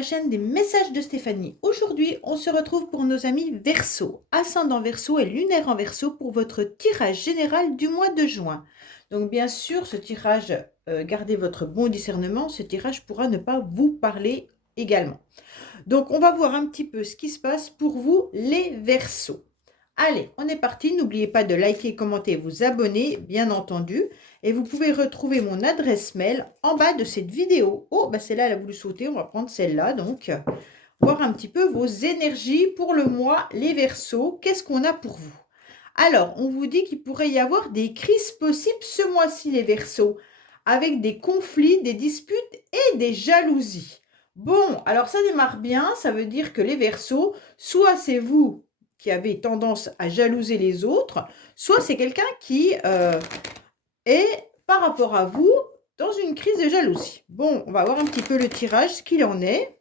la chaîne des messages de Stéphanie. Aujourd'hui, on se retrouve pour nos amis Verseau, ascendant Verseau et lunaire en Verseau pour votre tirage général du mois de juin. Donc bien sûr, ce tirage, gardez votre bon discernement, ce tirage pourra ne pas vous parler également. Donc on va voir un petit peu ce qui se passe pour vous les Verseaux. Allez, on est parti. N'oubliez pas de liker, commenter, vous abonner, bien entendu. Et vous pouvez retrouver mon adresse mail en bas de cette vidéo. Oh, bah celle-là, elle a voulu sauter. On va prendre celle-là. Donc, voir un petit peu vos énergies pour le mois, les Verseaux. Qu'est-ce qu'on a pour vous? Alors, on vous dit qu'il pourrait y avoir des crises possibles ce mois-ci, les Verseaux, avec des conflits, des disputes et des jalousies. Bon, alors ça démarre bien. Ça veut dire que les Verseaux, soit c'est vous qui avez tendance à jalouser les autres, soit c'est quelqu'un qui est, par rapport à vous, dans une crise de jalousie. Bon, on va voir un petit peu le tirage, ce qu'il en est.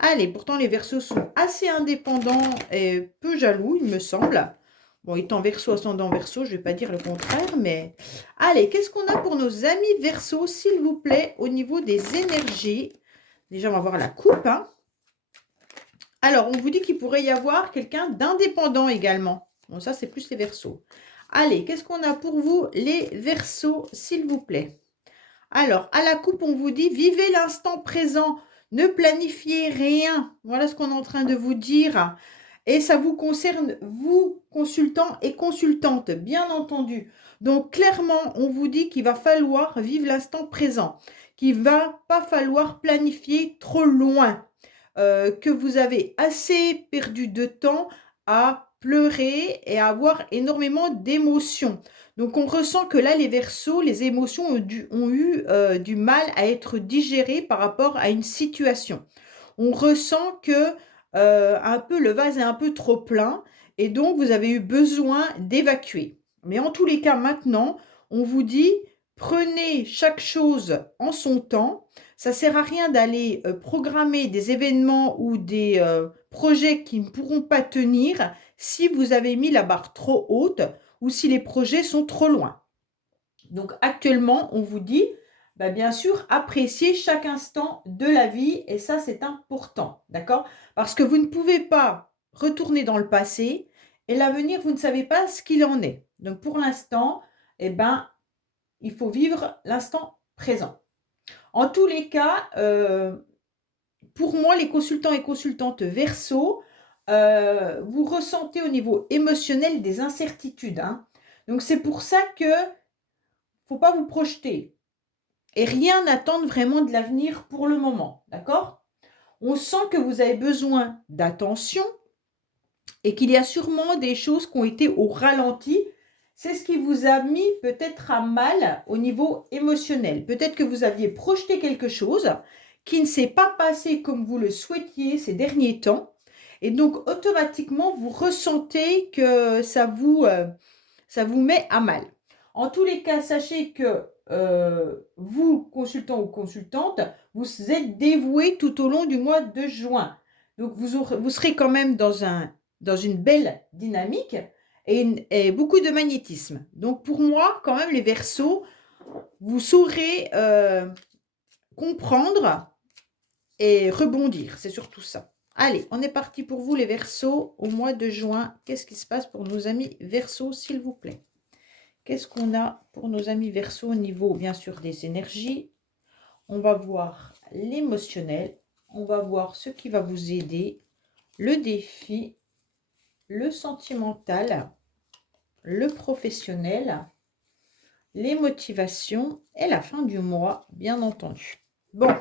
Allez, pourtant les Verseaux sont assez indépendants et peu jaloux, il me semble. Bon, étant Verseau, ascendant Verseau, je ne vais pas dire le contraire, mais... Allez, qu'est-ce qu'on a pour nos amis Verseaux, s'il vous plaît, au niveau des énergies? Déjà, on va voir la coupe, hein. Alors, on vous dit qu'il pourrait y avoir quelqu'un d'indépendant également. Bon, ça, c'est plus les Verseaux. Allez, qu'est-ce qu'on a pour vous, les Verseaux, s'il vous plaît? Alors, à la coupe, on vous dit, vivez l'instant présent, ne planifiez rien. Voilà ce qu'on est en train de vous dire. Et ça vous concerne, vous, consultants et consultantes, bien entendu. Donc, clairement, on vous dit qu'il va falloir vivre l'instant présent, qu'il ne va pas falloir planifier trop loin. Que vous avez assez perdu de temps à pleurer et à avoir énormément d'émotions. Donc, on ressent que là, les Verseaux, les émotions ont eu du mal à être digérées par rapport à une situation. On ressent que un peu le vase est un peu trop plein et donc vous avez eu besoin d'évacuer. Mais en tous les cas, maintenant, on vous dit, prenez chaque chose en son temps. Ça ne sert à rien d'aller programmer des événements ou des projets qui ne pourront pas tenir si vous avez mis la barre trop haute ou si les projets sont trop loin. Donc actuellement, on vous dit, bah, bien sûr, appréciez chaque instant de la vie et ça, c'est important, d'accord? Parce que vous ne pouvez pas retourner dans le passé et l'avenir, vous ne savez pas ce qu'il en est. Donc pour l'instant, eh ben, il faut vivre l'instant présent. En tous les cas, pour moi, les consultants et consultantes Verseau, vous ressentez au niveau émotionnel des incertitudes, hein. Donc c'est pour ça que faut pas vous projeter et rien n'attendre vraiment de l'avenir pour le moment, d'accord? On sent que vous avez besoin d'attention et qu'il y a sûrement des choses qui ont été au ralenti. C'est ce qui vous a mis peut-être à mal au niveau émotionnel. Peut-être que vous aviez projeté quelque chose qui ne s'est pas passé comme vous le souhaitiez ces derniers temps. Et donc, automatiquement, vous ressentez que ça vous met à mal. En tous les cas, sachez que vous, consultant ou consultante, vous êtes dévoué tout au long du mois de juin. Donc, vous serez quand même dans une belle dynamique et beaucoup de magnétisme. Donc, pour moi, quand même, les Verseaux, vous saurez comprendre et rebondir. C'est surtout ça. Allez, on est parti pour vous, les Verseaux, au mois de juin. Qu'est-ce qui se passe pour nos amis Verseaux, s'il vous plaît? Qu'est-ce qu'on a pour nos amis Verseaux au niveau, bien sûr, des énergies? On va voir l'émotionnel. On va voir ce qui va vous aider. Le défi, le sentimental, le professionnel, les motivations et la fin du mois, bien entendu. Bon.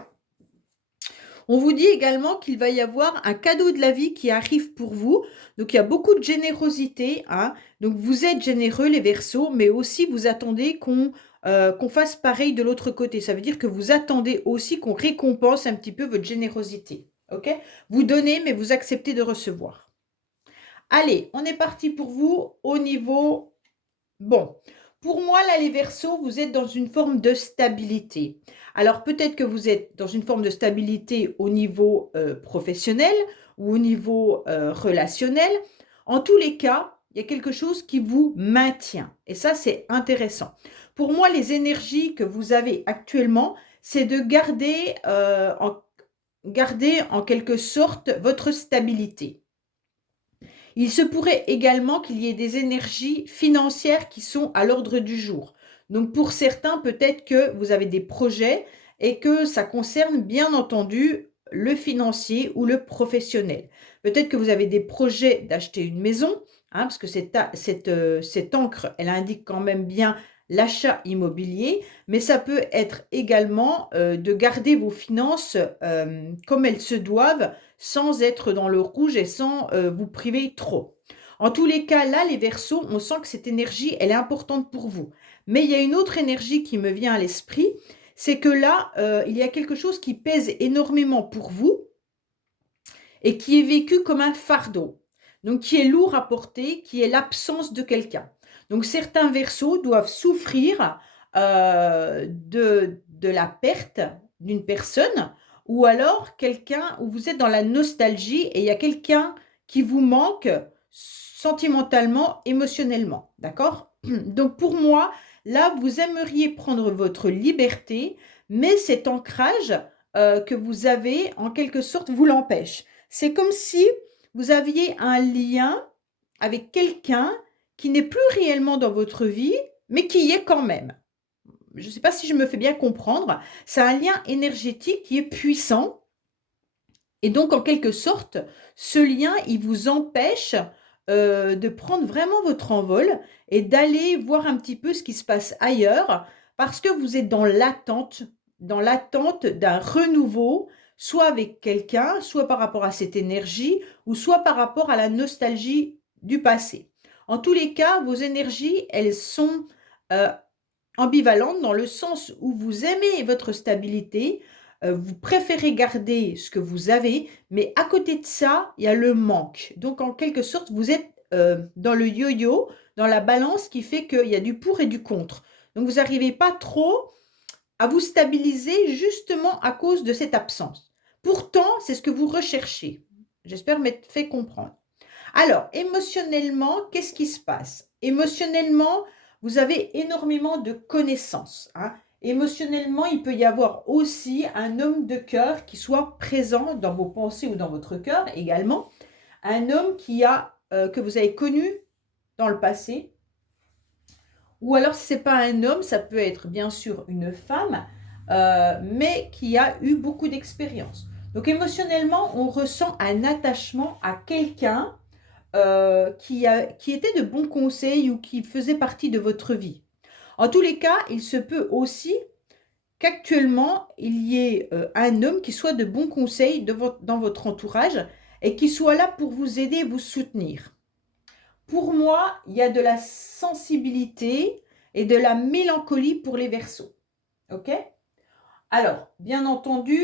On vous dit également qu'il va y avoir un cadeau de la vie qui arrive pour vous. Donc, il y a beaucoup de générosité, hein. Donc, vous êtes généreux, les Verseaux, mais aussi vous attendez qu'on fasse pareil de l'autre côté. Ça veut dire que vous attendez aussi qu'on récompense un petit peu votre générosité. Ok? Vous donnez, mais vous acceptez de recevoir. Allez, on est parti pour vous au niveau... Bon, pour moi, là, les Verseaux, vous êtes dans une forme de stabilité. Alors, peut-être que vous êtes dans une forme de stabilité au niveau professionnel ou au niveau relationnel. En tous les cas, il y a quelque chose qui vous maintient. Et ça, c'est intéressant. Pour moi, les énergies que vous avez actuellement, c'est de garder garder en quelque sorte votre stabilité. Il se pourrait également qu'il y ait des énergies financières qui sont à l'ordre du jour. Donc pour certains, peut-être que vous avez des projets et que ça concerne bien entendu le financier ou le professionnel. Peut-être que vous avez des projets d'acheter une maison, hein, parce que cette encre, elle indique quand même bien l'achat immobilier, mais ça peut être également de garder vos finances comme elles se doivent, sans être dans le rouge et sans vous priver trop. En tous les cas, là, les Verseaux, on sent que cette énergie, elle est importante pour vous. Mais il y a une autre énergie qui me vient à l'esprit, c'est que là, il y a quelque chose qui pèse énormément pour vous et qui est vécu comme un fardeau. Donc, qui est lourd à porter, qui est l'absence de quelqu'un. Donc, certains Verseaux doivent souffrir de la perte d'une personne ou alors quelqu'un où vous êtes dans la nostalgie et il y a quelqu'un qui vous manque sentimentalement, émotionnellement. D'accord? Donc, pour moi, là, vous aimeriez prendre votre liberté, mais cet ancrage que vous avez, en quelque sorte, vous l'empêche. C'est comme si vous aviez un lien avec quelqu'un qui n'est plus réellement dans votre vie, mais qui y est quand même. Je ne sais pas si je me fais bien comprendre. C'est un lien énergétique qui est puissant. Et donc, en quelque sorte, ce lien, il vous empêche de prendre vraiment votre envol et d'aller voir un petit peu ce qui se passe ailleurs parce que vous êtes dans l'attente d'un renouveau, soit avec quelqu'un, soit par rapport à cette énergie, ou soit par rapport à la nostalgie du passé. En tous les cas, vos énergies, elles sont euh, ambivalente dans le sens où vous aimez votre stabilité, vous préférez garder ce que vous avez, mais à côté de ça, il y a le manque. Donc en quelque sorte, vous êtes dans le yo-yo, dans la balance qui fait qu'il y a du pour et du contre. Donc vous n'arrivez pas trop à vous stabiliser justement à cause de cette absence. Pourtant, c'est ce que vous recherchez. J'espère m'être fait comprendre. Alors, émotionnellement, qu'est-ce qui se passe? Émotionnellement, vous avez énormément de connaissances, hein. Émotionnellement, il peut y avoir aussi un homme de cœur qui soit présent dans vos pensées ou dans votre cœur également. Un homme que vous avez connu dans le passé. Ou alors, si ce n'est pas un homme, ça peut être bien sûr une femme, mais qui a eu beaucoup d'expérience. Donc, émotionnellement, on ressent un attachement à quelqu'un qui était de bons conseils ou qui faisait partie de votre vie. En tous les cas, il se peut aussi qu'actuellement, il y ait un homme qui soit de bons conseils dans votre entourage et qui soit là pour vous aider et vous soutenir. Pour moi, il y a de la sensibilité et de la mélancolie pour les Verseaux. Ok? Alors, bien entendu,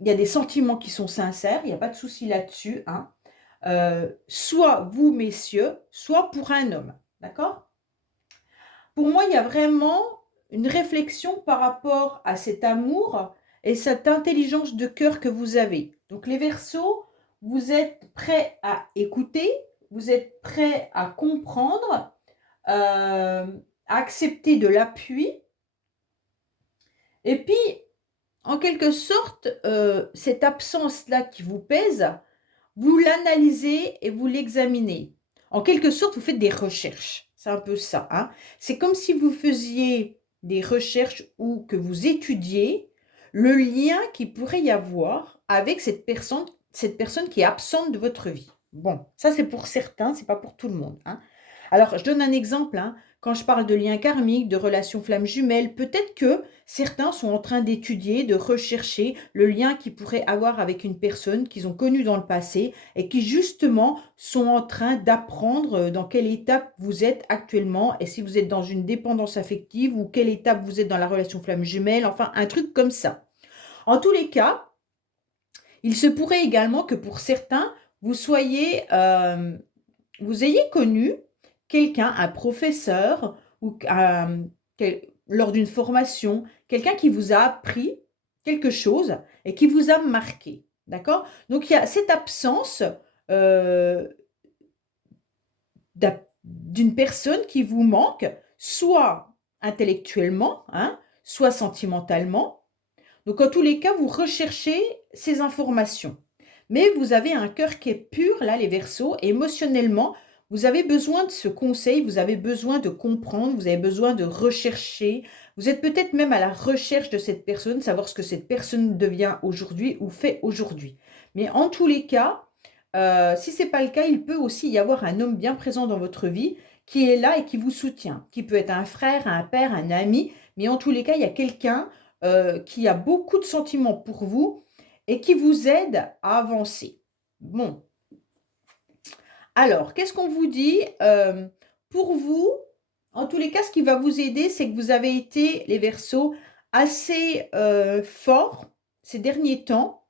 il y a des sentiments qui sont sincères, il n'y a pas de souci là-dessus, hein. Soit vous, messieurs, soit pour un homme. D'accord? Pour moi, il y a vraiment une réflexion par rapport à cet amour et cette intelligence de cœur que vous avez. Donc, les Verseaux, vous êtes prêts à écouter, vous êtes prêts à comprendre, à accepter de l'appui. Et puis, en quelque sorte, cette absence-là qui vous pèse, vous l'analysez et vous l'examinez. En quelque sorte, vous faites des recherches. C'est un peu ça, hein. C'est comme si vous faisiez des recherches ou que vous étudiez le lien qu'il pourrait y avoir avec cette personne qui est absente de votre vie. Bon, ça c'est pour certains, c'est pas pour tout le monde, hein. Alors, je donne un exemple, hein. Quand je parle de lien karmique, de relations flammes jumelles, peut-être que certains sont en train d'étudier, de rechercher le lien qu'ils pourraient avoir avec une personne qu'ils ont connue dans le passé et qui justement sont en train d'apprendre dans quelle étape vous êtes actuellement et si vous êtes dans une dépendance affective ou quelle étape vous êtes dans la relation flamme jumelle, enfin un truc comme ça. En tous les cas, il se pourrait également que pour certains, vous ayez connu quelqu'un, un professeur ou lors d'une formation, quelqu'un qui vous a appris quelque chose et qui vous a marqué. D'accord? Donc, il y a cette absence euh, d'une personne qui vous manque, soit intellectuellement, hein, soit sentimentalement. Donc, en tous les cas, vous recherchez ces informations. Mais vous avez un cœur qui est pur, là, les Verseaux, et émotionnellement, vous avez besoin de ce conseil, vous avez besoin de comprendre, vous avez besoin de rechercher. Vous êtes peut-être même à la recherche de cette personne, savoir ce que cette personne devient aujourd'hui ou fait aujourd'hui. Mais en tous les cas, si ce n'est pas le cas, il peut aussi y avoir un homme bien présent dans votre vie qui est là et qui vous soutient, qui peut être un frère, un père, un ami, mais en tous les cas, il y a quelqu'un qui a beaucoup de sentiments pour vous et qui vous aide à avancer. Bon, alors, qu'est-ce qu'on vous dit? Pour vous, en tous les cas, ce qui va vous aider, c'est que vous avez été, les Verseaux, assez forts ces derniers temps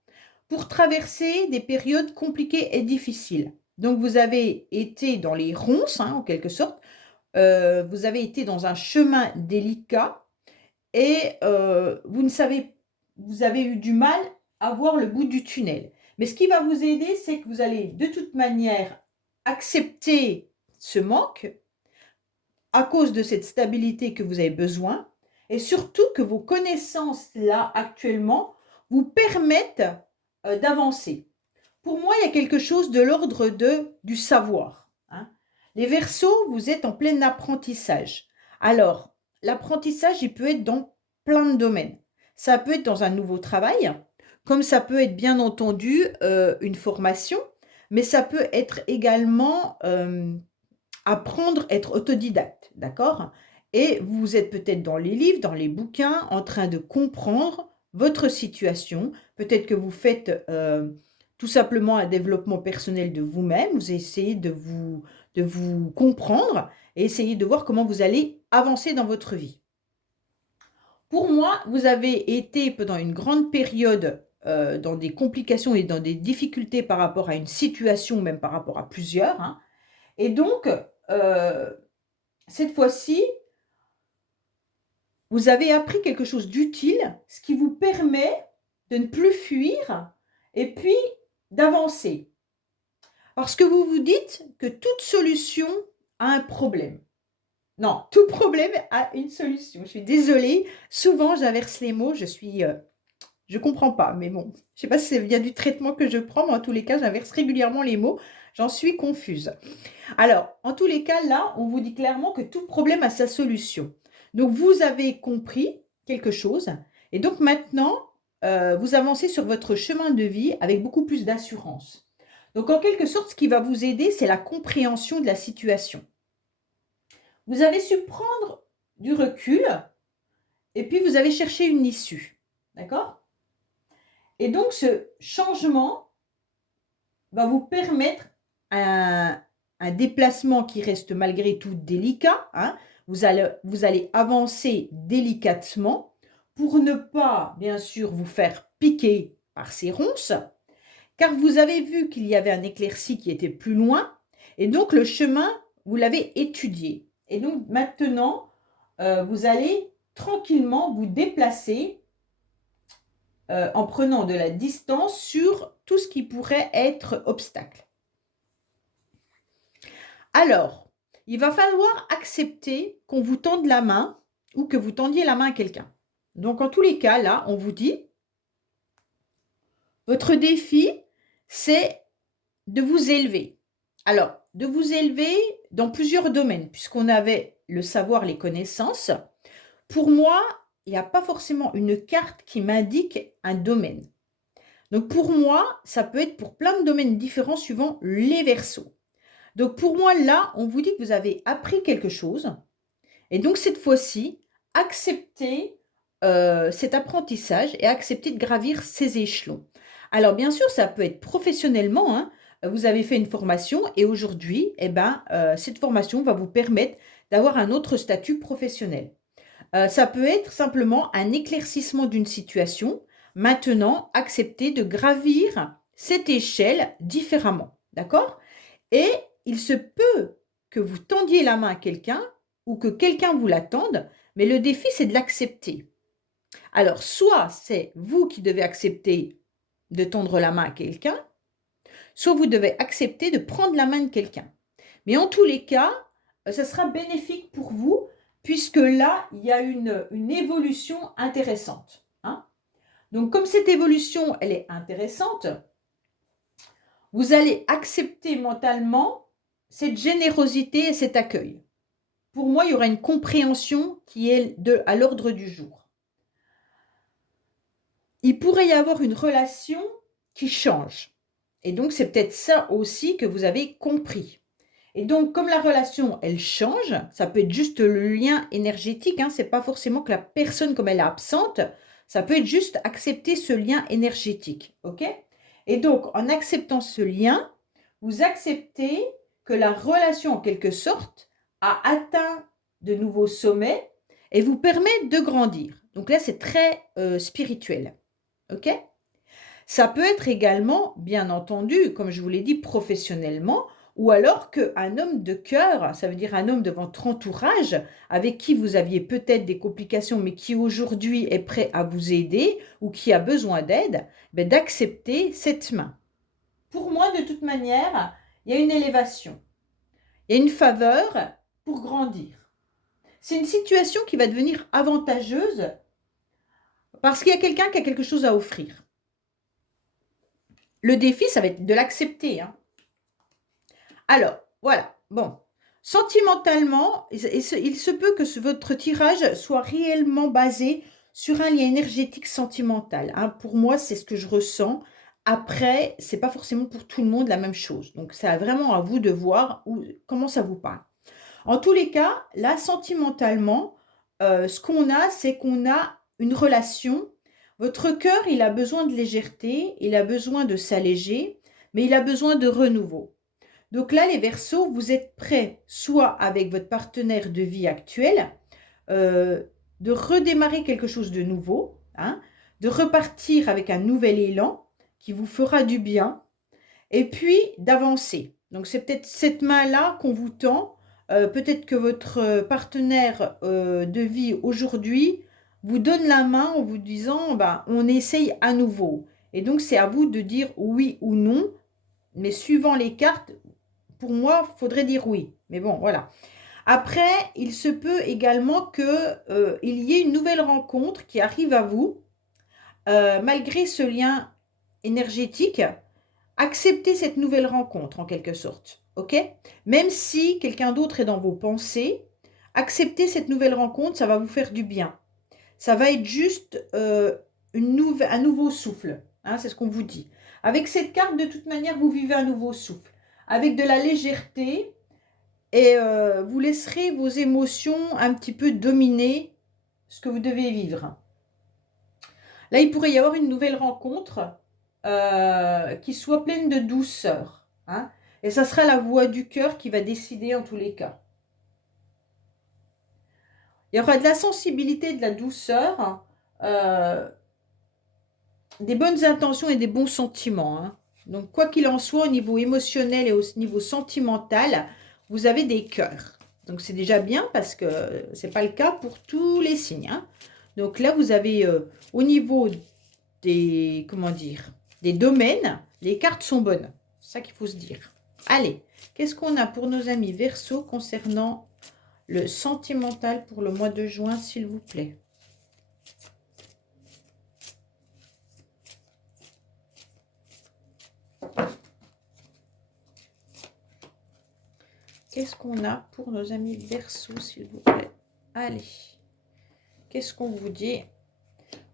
pour traverser des périodes compliquées et difficiles. Donc, vous avez été dans les ronces, hein, en quelque sorte. Vous avez été dans un chemin délicat et vous avez eu du mal à voir le bout du tunnel. Mais ce qui va vous aider, c'est que vous allez de toute manière accepter ce manque à cause de cette stabilité que vous avez besoin et surtout que vos connaissances là actuellement vous permettent d'avancer. Pour moi, il y a quelque chose de l'ordre du savoir, hein. Les Verseaux, vous êtes en plein apprentissage. Alors, l'apprentissage, il peut être dans plein de domaines. Ça peut être dans un nouveau travail, comme ça peut être bien entendu une formation, mais ça peut être également apprendre, être autodidacte, d'accord? Et vous êtes peut-être dans les livres, dans les bouquins, en train de comprendre votre situation. Peut-être que vous faites tout simplement un développement personnel de vous-même. Vous essayez de vous comprendre et essayez de voir comment vous allez avancer dans votre vie. Pour moi, vous avez été pendant une grande période dans des complications et dans des difficultés par rapport à une situation, même par rapport à plusieurs, hein. Et donc, cette fois-ci, vous avez appris quelque chose d'utile, ce qui vous permet de ne plus fuir et puis d'avancer. Parce que vous vous dites que toute solution a un problème. Non, tout problème a une solution. Je suis désolée, souvent j'inverse les mots, je comprends pas, mais bon, je ne sais pas si ça vient du traitement que je prends, mais en tous les cas, j'inverse régulièrement les mots, j'en suis confuse. Alors, en tous les cas, là, on vous dit clairement que tout problème a sa solution. Donc, vous avez compris quelque chose et donc maintenant, vous avancez sur votre chemin de vie avec beaucoup plus d'assurance. Donc, en quelque sorte, ce qui va vous aider, c'est la compréhension de la situation. Vous avez su prendre du recul et puis vous avez cherché une issue. D'accord? Et donc, ce changement va vous permettre un déplacement qui reste malgré tout délicat, hein. Vous allez avancer délicatement pour ne pas, bien sûr, vous faire piquer par ces ronces, car vous avez vu qu'il y avait un éclairci qui était plus loin, et donc le chemin, vous l'avez étudié. Et donc maintenant, vous allez tranquillement vous déplacer en prenant de la distance sur tout ce qui pourrait être obstacle. Alors, il va falloir accepter qu'on vous tende la main ou que vous tendiez la main à quelqu'un. Donc, en tous les cas, là, on vous dit, votre défi, c'est de vous élever. Alors, de vous élever dans plusieurs domaines, puisqu'on avait le savoir, les connaissances. Pour moi, il n'y a pas forcément une carte qui m'indique un domaine. Donc, pour moi, ça peut être pour plein de domaines différents suivant les Verseaux. Donc, pour moi, là, on vous dit que vous avez appris quelque chose. Et donc, cette fois-ci, acceptez cet apprentissage et acceptez de gravir ces échelons. Alors, bien sûr, ça peut être professionnellement, hein. Vous avez fait une formation et aujourd'hui, eh ben, cette formation va vous permettre d'avoir un autre statut professionnel. Ça peut être simplement un éclaircissement d'une situation. Maintenant, acceptez de gravir cette échelle différemment. D'accord? Et il se peut que vous tendiez la main à quelqu'un ou que quelqu'un vous la tende, mais le défi, c'est de l'accepter. Alors, soit c'est vous qui devez accepter de tendre la main à quelqu'un, soit vous devez accepter de prendre la main de quelqu'un. Mais en tous les cas, ça sera bénéfique pour vous, puisque là, il y a une évolution intéressante, hein. Donc, comme cette évolution, elle est intéressante, vous allez accepter mentalement cette générosité et cet accueil. Pour moi, il y aura une compréhension qui est à l'ordre du jour. Il pourrait y avoir une relation qui change. Et donc, c'est peut-être ça aussi que vous avez compris. Et donc, comme la relation, elle change, ça peut être juste le lien énergétique, hein, c'est pas forcément que la personne, comme elle est absente, ça peut être juste accepter ce lien énergétique, ok? Et donc, en acceptant ce lien, vous acceptez que la relation, en quelque sorte, a atteint de nouveaux sommets et vous permet de grandir. Donc là, c'est très spirituel, ok? Ça peut être également, bien entendu, comme je vous l'ai dit, professionnellement, ou alors qu'un homme de cœur, ça veut dire un homme de votre entourage, avec qui vous aviez peut-être des complications, mais qui aujourd'hui est prêt à vous aider ou qui a besoin d'aide, ben, d'accepter cette main. Pour moi, de toute manière, il y a une élévation, il y a une faveur pour grandir. C'est une situation qui va devenir avantageuse parce qu'il y a quelqu'un qui a quelque chose à offrir. Le défi, ça va être de l'accepter, hein. Alors, voilà, bon. Sentimentalement, il se peut que votre tirage soit réellement basé sur un lien énergétique sentimental, hein. Pour moi, c'est ce que je ressens. Après, c'est pas forcément pour tout le monde la même chose. Donc, c'est vraiment à vous de voir comment ça vous parle. En tous les cas, là, sentimentalement, ce qu'on a, c'est qu'on a une relation. Votre cœur, il a besoin de légèreté, il a besoin de s'alléger, mais il a besoin de renouveau. Donc là, les Verseaux, vous êtes prêts, soit avec votre partenaire de vie actuel, de redémarrer quelque chose de nouveau, hein, de repartir avec un nouvel élan qui vous fera du bien, et puis d'avancer. Donc c'est peut-être cette main-là qu'on vous tend. Peut-être que votre partenaire de vie aujourd'hui vous donne la main en vous disant bah, on essaye à nouveau. Et donc c'est à vous de dire oui ou non. Mais suivant les cartes, pour moi, il faudrait dire oui. Mais bon, voilà. Après, il se peut également qu'il y ait une nouvelle rencontre qui arrive à vous, malgré ce lien énergétique. Acceptez cette nouvelle rencontre en quelque sorte, ok? Même si quelqu'un d'autre est dans vos pensées, acceptez cette nouvelle rencontre, ça va vous faire du bien. Ça va être juste un nouveau souffle, hein, c'est ce qu'on vous dit. Avec cette carte, de toute manière, vous vivez un nouveau souffle, avec de la légèreté, et vous laisserez vos émotions un petit peu dominer ce que vous devez vivre. Là, il pourrait y avoir une nouvelle rencontre qui soit pleine de douceur, hein, et ça sera la voix du cœur qui va décider en tous les cas. Il y aura de la sensibilité, de la douceur, des bonnes intentions et des bons sentiments, hein. Donc, quoi qu'il en soit, au niveau émotionnel et au niveau sentimental, vous avez des cœurs. Donc, c'est déjà bien parce que ce n'est pas le cas pour tous les signes, hein. Donc là, vous avez au niveau des, comment dire, des domaines, les cartes sont bonnes. C'est ça qu'il faut se dire. Allez, qu'est-ce qu'on a pour nos amis Verseau concernant le sentimental pour le mois de juin, s'il vous plaît? Qu'est-ce qu'on a pour nos amis Verseau, s'il vous plaît? Allez, qu'est-ce qu'on vous dit?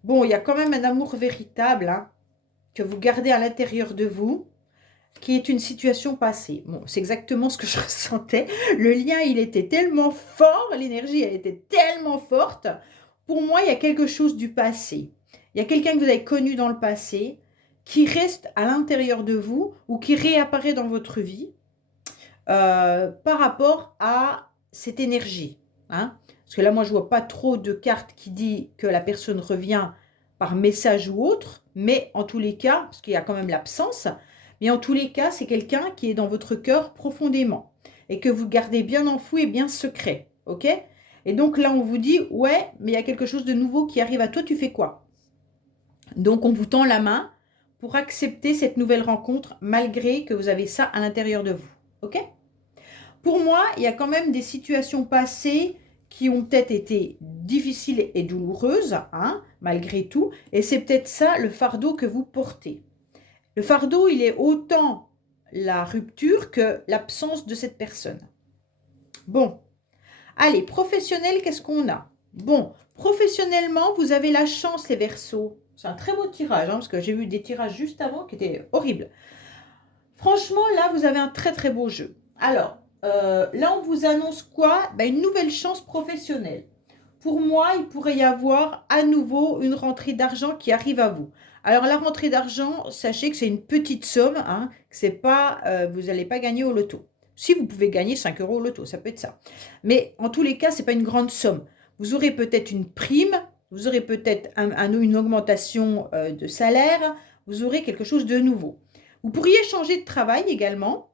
Bon, il y a quand même un amour véritable, hein, que vous gardez à l'intérieur de vous, qui est une situation passée. Bon, c'est exactement ce que je ressentais. Le lien, il était tellement fort, l'énergie, elle était tellement forte. Pour moi, il y a quelque chose du passé. Il y a quelqu'un que vous avez connu dans le passé, qui reste à l'intérieur de vous ou qui réapparaît dans votre vie. Par rapport à cette énergie, hein. Parce que là, moi, je vois pas trop de cartes qui dit que la personne revient par message ou autre, mais en tous les cas, parce qu'il y a quand même l'absence, mais en tous les cas, c'est quelqu'un qui est dans votre cœur profondément et que vous gardez bien enfoui et bien secret, ok? Et donc là, on vous dit, ouais, mais il y a quelque chose de nouveau qui arrive à toi, tu fais quoi? Donc, on vous tend la main pour accepter cette nouvelle rencontre malgré que vous avez ça à l'intérieur de vous, ok? Pour moi, il y a quand même des situations passées qui ont peut-être été difficiles et douloureuses, hein, malgré tout. Et c'est peut-être ça le fardeau que vous portez. Le fardeau, il est autant la rupture que l'absence de cette personne. Bon, allez, professionnel, qu'est-ce qu'on a? Bon, professionnellement, vous avez la chance, les Verseaux. C'est un très beau tirage, hein, parce que j'ai vu des tirages juste avant qui étaient horribles. Franchement, là, vous avez un très très beau jeu. Alors, là, on vous annonce quoi? Ben, une nouvelle chance professionnelle. Pour moi, il pourrait y avoir à nouveau une rentrée d'argent qui arrive à vous. Alors, la rentrée d'argent, sachez que c'est une petite somme, hein, que c'est pas, vous n'allez pas gagner au loto. Si vous pouvez gagner 5 euros au loto, ça peut être ça. Mais en tous les cas, ce n'est pas une grande somme. Vous aurez peut-être une prime, vous aurez peut-être une augmentation de salaire, vous aurez quelque chose de nouveau. Vous pourriez changer de travail également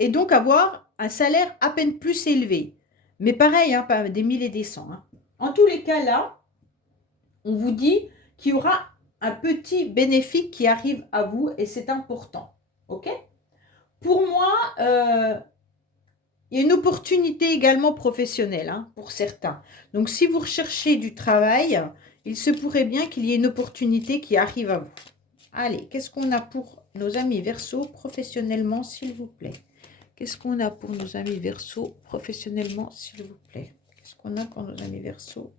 et donc avoir un salaire à peine plus élevé. Mais pareil, hein, pas des 1000 et des cents. Hein. En tous les cas, là, on vous dit qu'il y aura un petit bénéfice qui arrive à vous et c'est important. OK? Pour moi, il y a une opportunité également professionnelle, hein, pour certains. Donc, si vous recherchez du travail, il se pourrait bien qu'il y ait une opportunité qui arrive à vous. Allez, qu'est-ce qu'on a pour nos amis Verseaux professionnellement, s'il vous plaît? Qu'est-ce qu'on a pour nos amis Verseaux professionnellement, s'il vous plaît? Qu'est-ce qu'on a pour nos amis Verseaux?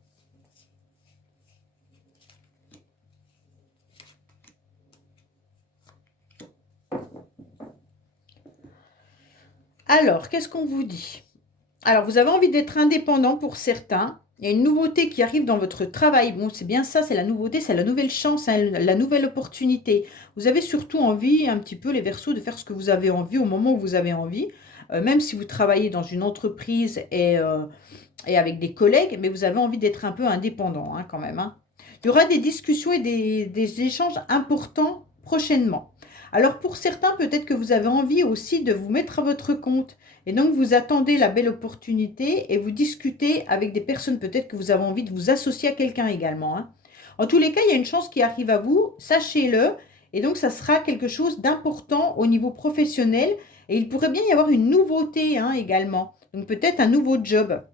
Alors, qu'est-ce qu'on vous dit? Alors, vous avez envie d'être indépendant pour certains. Il y a une nouveauté qui arrive dans votre travail. Bon, c'est bien ça, c'est la nouveauté, c'est la nouvelle chance, hein, la nouvelle opportunité. Vous avez surtout envie, un petit peu, les Verseaux, de faire ce que vous avez envie au moment où vous avez envie. Même si vous travaillez dans une entreprise et avec des collègues, mais vous avez envie d'être un peu indépendant, hein, quand même. Hein. Il y aura des discussions et des échanges importants prochainement. Alors, pour certains, peut-être que vous avez envie aussi de vous mettre à votre compte. Et donc, vous attendez la belle opportunité et vous discutez avec des personnes. Peut-être que vous avez envie de vous associer à quelqu'un également. Hein. En tous les cas, il y a une chance qui arrive à vous. Sachez-le. Et donc, ça sera quelque chose d'important au niveau professionnel. Et il pourrait bien y avoir une nouveauté, hein, également. Donc, peut-être un nouveau job.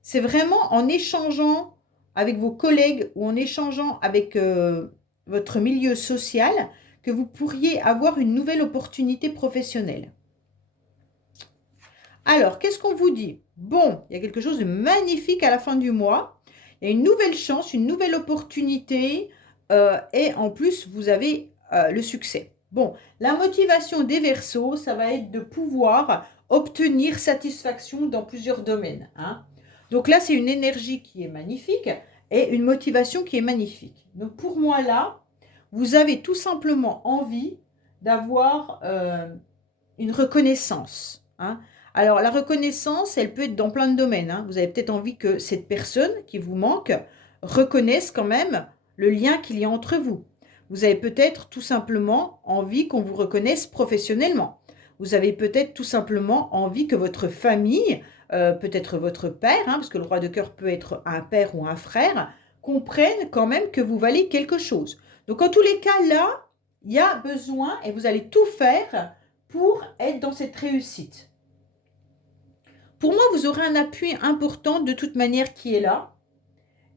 C'est vraiment en échangeant avec vos collègues ou en échangeant avec votre milieu social que vous pourriez avoir une nouvelle opportunité professionnelle. Alors, qu'est-ce qu'on vous dit? Bon, il y a quelque chose de magnifique à la fin du mois. Il y a une nouvelle chance, une nouvelle opportunité et en plus, vous avez le succès. Bon, la motivation des Verseaux, ça va être de pouvoir obtenir satisfaction dans plusieurs domaines. Hein. Donc là, c'est une énergie qui est magnifique et une motivation qui est magnifique. Donc pour moi, là, vous avez tout simplement envie d'avoir une reconnaissance. Hein. Alors, la reconnaissance, elle peut être dans plein de domaines. Hein. Vous avez peut-être envie que cette personne qui vous manque reconnaisse quand même le lien qu'il y a entre vous. Vous avez peut-être tout simplement envie qu'on vous reconnaisse professionnellement. Vous avez peut-être tout simplement envie que votre famille, peut-être votre père, hein, parce que le roi de cœur peut être un père ou un frère, comprenne quand même que vous valez quelque chose. Donc, en tous les cas, là, il y a besoin et vous allez tout faire pour être dans cette réussite. Pour moi, vous aurez un appui important de toute manière qui est là.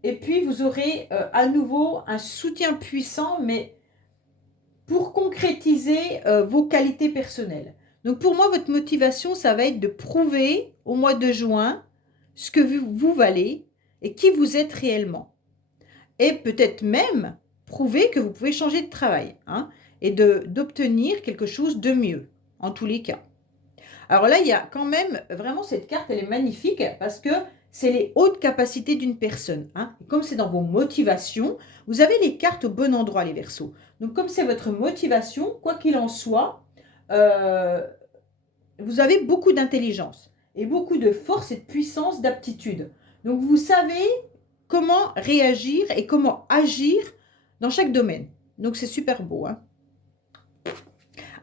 Et puis, vous aurez à nouveau un soutien puissant, mais pour concrétiser vos qualités personnelles. Donc, pour moi, votre motivation, ça va être de prouver au mois de juin ce que vous valez et qui vous êtes réellement. Et peut-être même prouver que vous pouvez changer de travail, hein, et d'obtenir quelque chose de mieux, en tous les cas. Alors là, il y a quand même, vraiment, cette carte, elle est magnifique parce que c'est les hautes capacités d'une personne. Hein. Et comme c'est dans vos motivations, vous avez les cartes au bon endroit, les Verseaux. Donc, comme c'est votre motivation, quoi qu'il en soit, vous avez beaucoup d'intelligence et beaucoup de force et de puissance, d'aptitude. Donc, vous savez comment réagir et comment agir dans chaque domaine. Donc, c'est super beau, hein.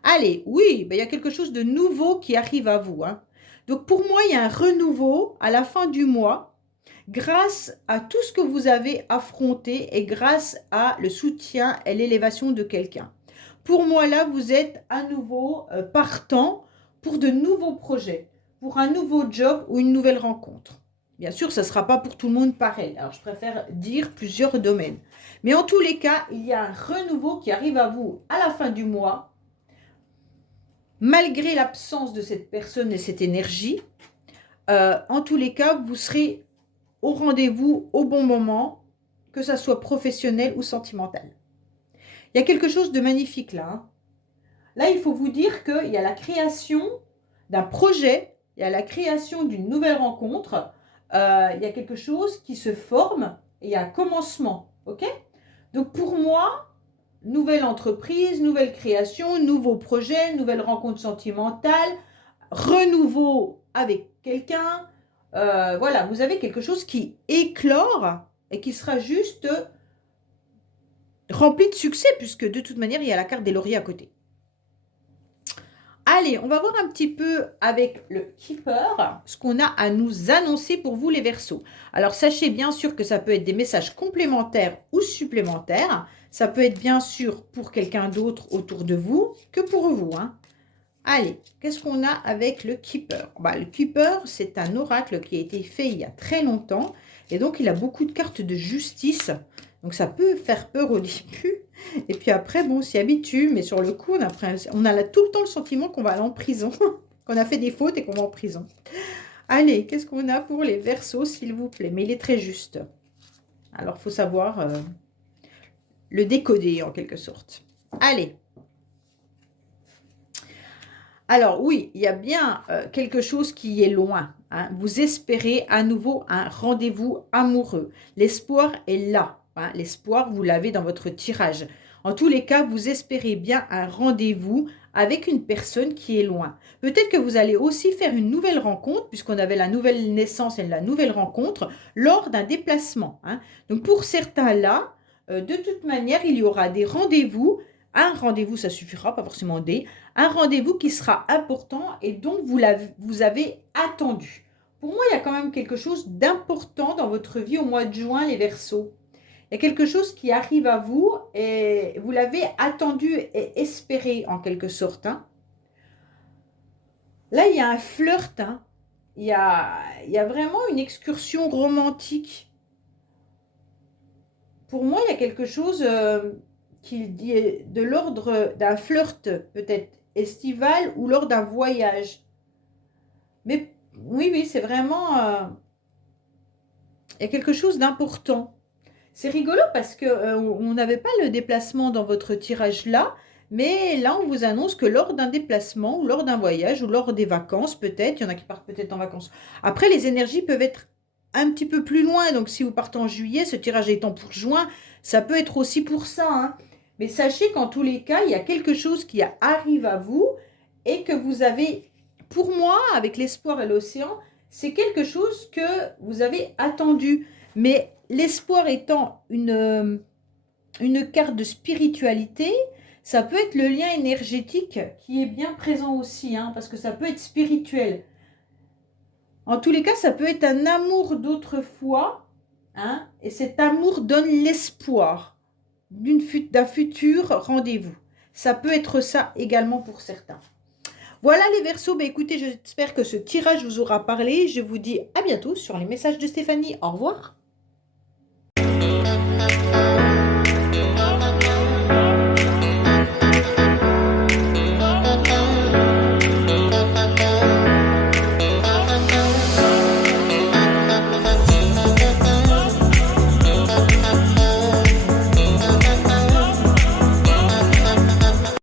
Allez, oui, ben, il y a quelque chose de nouveau qui arrive à vous. Hein. Donc, pour moi, il y a un renouveau à la fin du mois grâce à tout ce que vous avez affronté et grâce à le soutien et l'élévation de quelqu'un. Pour moi, là, vous êtes à nouveau partant pour de nouveaux projets, pour un nouveau job ou une nouvelle rencontre. Bien sûr, ça ne sera pas pour tout le monde pareil. Alors, je préfère dire plusieurs domaines. Mais en tous les cas, il y a un renouveau qui arrive à vous à la fin du mois. Malgré l'absence de cette personne et cette énergie, en tous les cas, vous serez au rendez-vous au bon moment, que ça soit professionnel ou sentimental. Il y a quelque chose de magnifique là. Hein. Là, il faut vous dire qu'il y a la création d'un projet, il y a la création d'une nouvelle rencontre, il y a quelque chose qui se forme et il y a un commencement. Ok? Donc pour moi, nouvelle entreprise, nouvelle création, nouveau projet, nouvelle rencontre sentimentale, renouveau avec quelqu'un. Voilà, vous avez quelque chose qui éclore et qui sera juste rempli de succès, puisque de toute manière, il y a la carte des lauriers à côté. Allez, on va voir un petit peu avec le Keeper ce qu'on a à nous annoncer pour vous les Verseaux. Alors, sachez bien sûr que ça peut être des messages complémentaires ou supplémentaires. Ça peut être bien sûr pour quelqu'un d'autre autour de vous que pour vous. Hein. Allez, qu'est-ce qu'on a avec le Keeper? Le Keeper, c'est un oracle qui a été fait il y a très longtemps. Et donc, il a beaucoup de cartes de justice. Donc, ça peut faire peur au début. Et puis après, bon, on s'y habitue. Mais sur le coup, on a là tout le temps le sentiment qu'on va aller en prison. Qu'on a fait des fautes et qu'on va en prison. Allez, qu'est-ce qu'on a pour les Verseaux, s'il vous plaît? Mais il est très juste. Alors, il faut savoir le décoder, en quelque sorte. Allez. Alors oui, il y a bien quelque chose qui est loin. Hein. Vous espérez à nouveau un rendez-vous amoureux. L'espoir est là. Hein. L'espoir, vous l'avez dans votre tirage. En tous les cas, vous espérez bien un rendez-vous avec une personne qui est loin. Peut-être que vous allez aussi faire une nouvelle rencontre, puisqu'on avait la nouvelle naissance et la nouvelle rencontre, lors d'un déplacement. Hein. Donc pour certains là, de toute manière, il y aura des rendez-vous. Un rendez-vous, ça suffira, pas forcément des. Un rendez-vous qui sera important et dont vous avez attendu. Pour moi, il y a quand même quelque chose d'important dans votre vie au mois de juin, les Verseaux. Il y a quelque chose qui arrive à vous et vous l'avez attendu et espéré en quelque sorte. Hein. Là, il y a un flirt. Hein. Il y a vraiment une excursion romantique. Pour moi, il y a quelque chose qui dit de l'ordre d'un flirt peut-être estival ou lors d'un voyage. Mais oui, c'est vraiment... il y a quelque chose d'important. C'est rigolo parce qu'on n'avait pas le déplacement dans votre tirage là, mais là, on vous annonce que lors d'un déplacement, ou lors d'un voyage, ou lors des vacances peut-être, il y en a qui partent peut-être en vacances. Après, les énergies peuvent être un petit peu plus loin, donc si vous partez en juillet, ce tirage étant pour juin, ça peut être aussi pour ça. Hein. Mais sachez qu'en tous les cas, il y a quelque chose qui arrive à vous et que vous avez, pour moi, avec l'espoir et l'océan, c'est quelque chose que vous avez attendu. Mais l'espoir étant une carte de spiritualité, ça peut être le lien énergétique qui est bien présent aussi, hein, parce que ça peut être spirituel. En tous les cas, ça peut être un amour d'autrefois, hein, et cet amour donne l'espoir d'un futur rendez-vous. Ça peut être ça également pour certains. Voilà les Verseaux, écoutez, j'espère que ce tirage vous aura parlé. Je vous dis à bientôt sur les messages de Stéphanie. Au revoir.